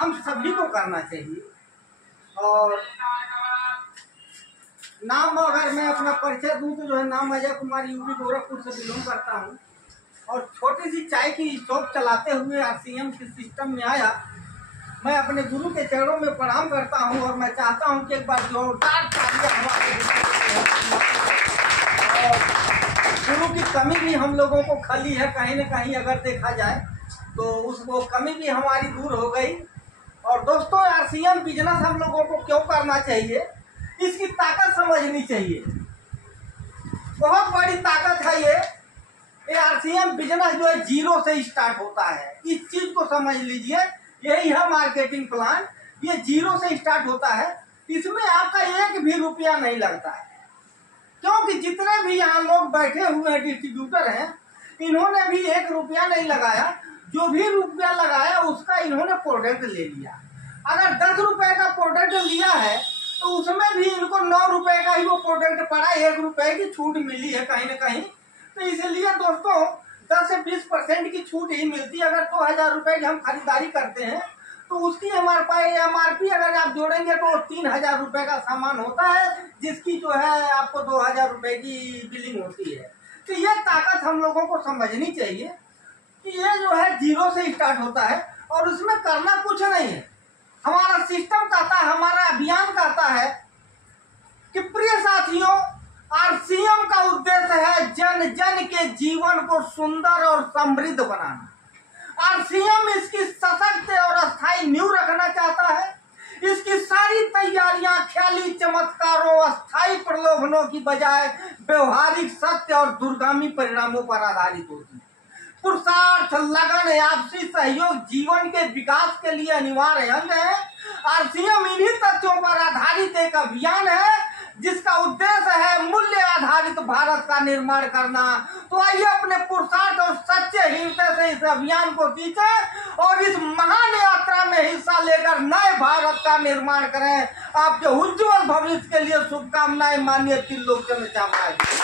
हम सभी को करना चाहिए। और नाम अगर मैं अपना परिचय दूं तो जो है, नाम अजय कुमार, यूपी गोरखपुर से बिलोंग करता हूं और छोटी सी चाय की शॉप चलाते हुए आरसीएम के सिस्टम में आया। मैं अपने गुरु के चरणों में प्रणाम करता हूं और मैं चाहता हूं कि एक बार जोरदार तालियां हमारे गुरु की कमी भी हम लोगों को खली है कहीं न कहीं, अगर देखा जाए तो उसको कमी भी हमारी दूर हो गई। और दोस्तों, आरसीएम बिजनेस हम लोगों को क्यों करना चाहिए, इसकी ताकत समझनी चाहिए। बहुत बड़ी ताकत है ये आरसीएम बिजनेस जो है जीरो से स्टार्ट होता है। इस चीज को समझ लीजिए, यही है मार्केटिंग प्लान। ये जीरो से स्टार्ट होता है, इसमें आपका एक भी रुपया नहीं लगता है, क्योंकि जितने भी यहाँ लोग बैठे हुए हैं डिस्ट्रीब्यूटर हैं, इन्होंने भी एक रुपया नहीं लगाया। जो भी रुपया लगाया उसका इन्होंने प्रोडक्ट ले लिया। अगर 10 रुपए का प्रोडक्ट लिया है तो उसमें भी इनको 9 रुपए का ही वो प्रोडक्ट पड़ा, 1 रुपए की छूट मिली है कहीं न कहीं। तो इसलिए दोस्तों 10 से 20% की छूट ही मिलती है। अगर 2000 रुपए की हम खरीदारी करते हैं तो उसकी एमआरपी अगर आप जोड़ेंगे तो 3000 रुपए का सामान होता है, जिसकी जो है आपको 2000 रुपए की बिलिंग होती है। तो ये ताकत हम लोगों को समझनी चाहिए कि ये जो है जीरो से स्टार्ट होता है और उसमें करना कुछ नहीं है। हमारा सिस्टम कहता है, हमारा अभियान कहता है कि प्रिय साथियों, आरसीएम का उद्देश्य है जन जन के जीवन को सुंदर और समृद्ध बनाना। आरसीएम इसकी सशक्त और अस्थायी नींव रखना चाहता है। इसकी सारी तैयारियां ख्याली चमत्कारों, अस्थायी प्रलोभनों की बजाय व्यवहारिक सत्य और दूरगामी परिणामों पर आधारित होती है। पुरुषार्थ, लगन, आपसी सहयोग जीवन के विकास के लिए अनिवार्य अंग है। आरसीएम इन्हीं तथ्यों पर आधारित एक अभियान है जिसका उद्देश्य है मूल्य आधारित भारत का निर्माण करना। तो आइए अपने पुरुषार्थ और सच्चे हृदय से इस अभियान को जीते और इस महान यात्रा में हिस्सा लेकर नए भारत का निर्माण करें। आपके उज्जवल भविष्य के लिए शुभकामनाएं, माननीय त्रिलोकचंद्र चावला जी।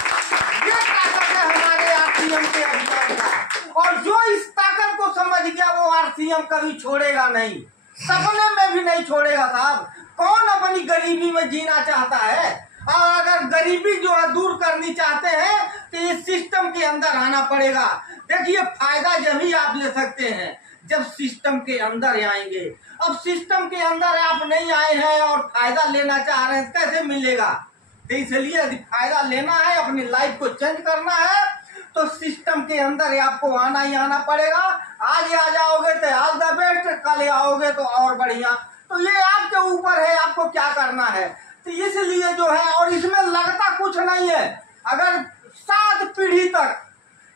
ये ताकत है हमारे आरसीएम के अभियान का, और जो इस ताकत को समझ गया वो आरसीएम कभी छोड़ेगा नहीं, सपने में भी नहीं छोड़ेगा साहब। कौन अपनी गरीबी में जीना चाहता है? और अगर गरीबी जो है दूर करनी चाहते हैं तो इस सिस्टम के अंदर आना पड़ेगा। देखिए, फायदा जभी आप ले सकते हैं जब सिस्टम के अंदर आएंगे। अब सिस्टम के अंदर आप नहीं आए हैं और फायदा लेना चाह रहे हैं, कैसे मिलेगा? तो इसलिए यदि फायदा लेना है, अपनी लाइफ को चेंज करना है, तो सिस्टम के अंदर आपको आना ही आना पड़ेगा। आज आ जाओगे तो ऑल द बेस्ट, कल आओगे तो और बढ़िया। तो ये आपके ऊपर है, आपको क्या करना है। तो इसलिए जो है, और इसमें लगता कुछ नहीं है। अगर 7 पीढ़ी तक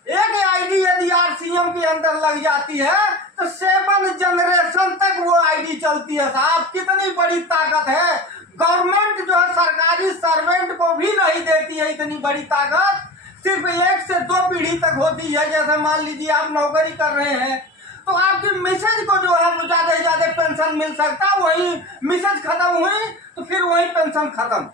एक आईडी यदि आरसीएम के अंदर लग जाती है तो 7 जनरेशन तक वो आईडी चलती है साहब। कितनी बड़ी ताकत है। गवर्नमेंट जो है सरकारी सर्वेंट को भी नहीं देती है इतनी बड़ी ताकत, सिर्फ 1 से 2 पीढ़ी तक होती है। जैसे मान लीजिए आप नौकरी कर रहे हैं तो आपकी मिसेज को जो है ज्यादा से ज्यादा पेंशन मिल सकता, वही मिसेज खत्म हुई तो फिर वही पेंशन खत्म।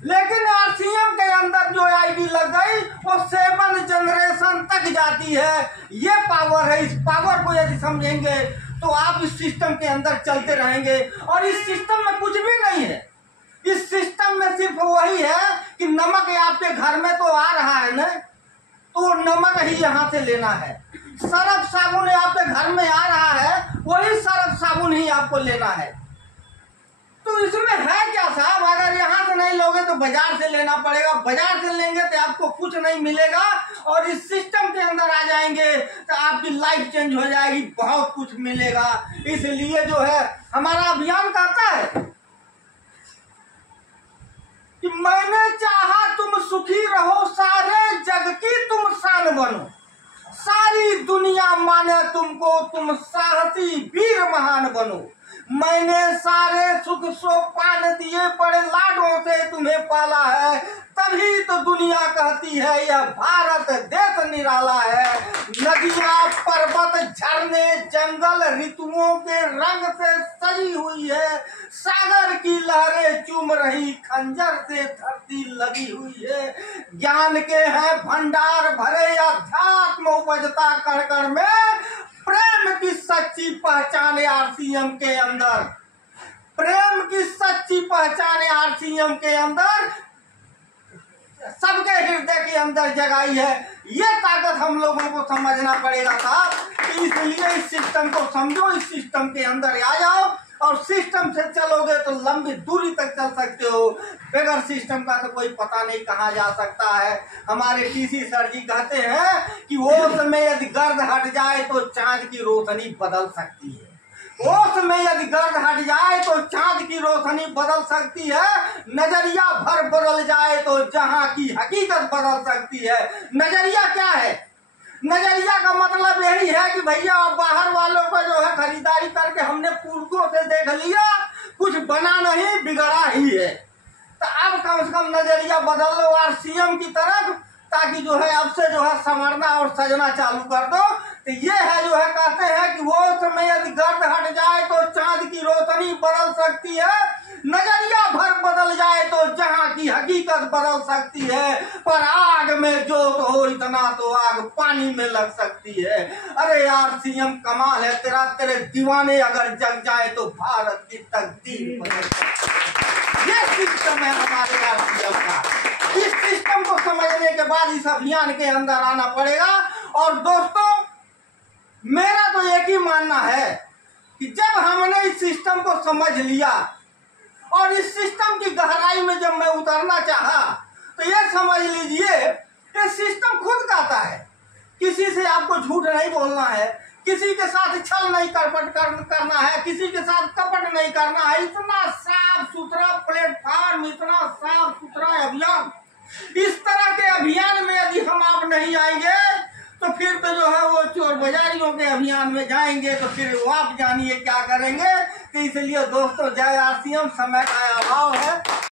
लेकिन आरसीएम के अंदर जो आईडी लग गई वो 7 जनरेशन तक जाती है। ये पावर है। इस पावर को यदि समझेंगे तो आप इस सिस्टम के अंदर चलते रहेंगे। और इस सिस्टम में कुछ भी नहीं है। इस सिस्टम में सिर्फ वही है कि नमक आपके घर में तो आ रहा है ना, तो वो नमक ही यहाँ से लेना है। सरफ साबुन आपके घर में आ रहा है, वही सरफ साबुन ही आपको लेना है। तो इसमें है क्या साहब? अगर यहाँ से नहीं लोगे तो बाजार से लेना पड़ेगा। बाजार से लेंगे तो आपको कुछ नहीं मिलेगा, और इस सिस्टम के अंदर आ जाएंगे तो आपकी लाइफ चेंज हो जाएगी, बहुत कुछ मिलेगा। इसलिए जो है हमारा अभियान कहता है कि मैंने चाहा तुम सुखी रहो, सारे जग की तुम शान बनो, सारी दुनिया माने तुमको, तुम साहसी वीर महान बनो। मैंने सारे सुख सोपान दिए, बड़े लाडों से तुम्हें पाला है, तभी तो दुनिया कहती है यह भारत देश निराला है। नदियां, पर्वत, झरने, जंगल ऋतुओं के रंग से सजी हुई है। सागर की लहरें चूम रही, खंजर से धरती लगी हुई है। ज्ञान के हैं भंडार भरे, अध्यात्म उपजता कण कण में, प्रेम की सच्ची पहचान आरसीएम के अंदर, प्रेम की सच्ची पहचान आरसीएम के अंदर सबके हृदय के अंदर जगाई है। ये ताकत हम लोगों को समझना पड़ेगा साहब। इसलिए इस सिस्टम को समझो, इस सिस्टम के अंदर आ जाओ और सिस्टम से चलोगे तो लंबी दूरी तक चल सकते हो। बगैर सिस्टम का तो कोई पता नहीं कहाँ जा सकता है। हमारे टीसी सर जी कहते हैं कि ओस में यदि गर्द हट जाए तो चांद की रोशनी बदल सकती है। ओस में यदि गर्द हट जाए तो चांद की रोशनी बदल सकती है। नजरिया भर बदल जाए तो जहां की हकीकत बदल सकती है। नजरिया क्या है? नजरिया का मतलब यही है कि भैया बाहर वालों को जो है खरीदारी करके हमने पुरखों से देख लिया, कुछ बना नहीं, बिगड़ा ही है। तो अब कम से कम नजरिया बदल लो आरसीएम की तरफ, ताकि जो है अब से जो है संवरना और सजना चालू कर दो। तो ये है जो है कहते हैं कि वो समय यदि गर्द हट जाए तो चांद की रोशनी बदल सकती है। नजरिया भर बदल जाए तो जहां की हकीकत बदल सकती है। पर आग में जोत हो इतना तो आग पानी में लग सकती है। अरे यार सीएम कमाल है तेरा, तेरे दीवाने अगर जग जाए तो भारत की तकदीर बदल सकती है। ये सिस्टम है हमारे आरसीएम का। इस सिस्टम को समझने के बाद इस अभियान के अंदर आना पड़ेगा। और दोस्तों मेरा तो एक ही मानना है कि जब हमने इस सिस्टम को समझ लिया और इस सिस्टम की गहराई में जब मैं उतरना चाहा, तो ये समझ लीजिए ये सिस्टम खुद कहता है किसी से आपको झूठ नहीं बोलना है, किसी के साथ छल नहीं करना है, किसी के साथ कपट नहीं करना है। इतना साफ सुथरा प्लेटफॉर्म, इतना साफ सुथरा अभियान, इस तरह के अभियान में यदि हम आप नहीं आएंगे तो फिर तो जो है वो चोर बाजारियों के अभियान में जाएंगे, तो फिर वो आप जानिए क्या करेंगे। तो इसलिए दोस्तों जय आरसीएम, समय का अभाव है।